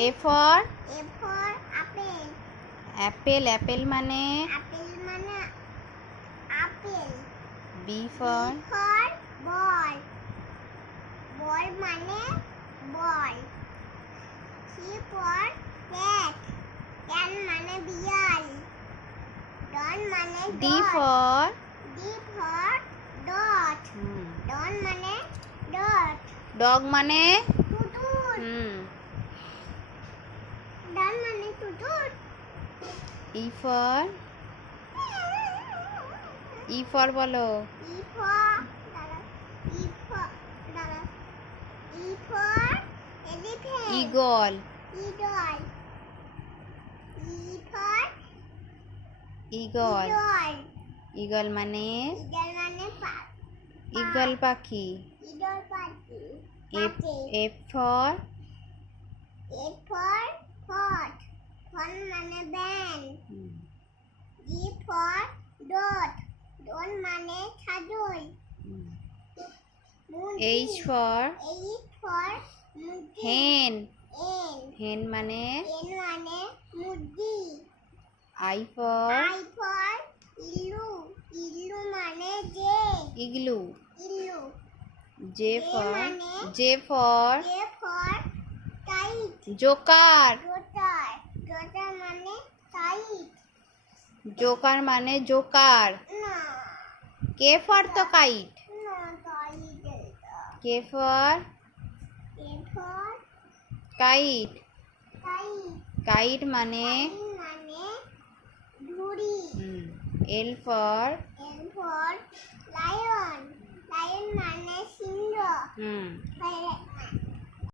A for apple. apple মানে apple. B for ball. Ball মানে ball. C for cat. Cat মানে বিড়াল. Dog মানে D for dot. Dog মানে dot. dog মানে কুকুর. Dog মানে কুকুর. E for বলো E for elephant. eagle eagle মানে eagle পাখি F for pot. Pot মানে band. G for dot. Dot মানে ছাগল. H for hen. hen মানে মুরগি. I for ইলু মানে igloo. J for kite. joker. Joker মানে kite. joker মানে joker. না K for তো kite. না kite. K for kite. kite মানে ঘুড়ি. L for lion. Lion মানে সিংহ.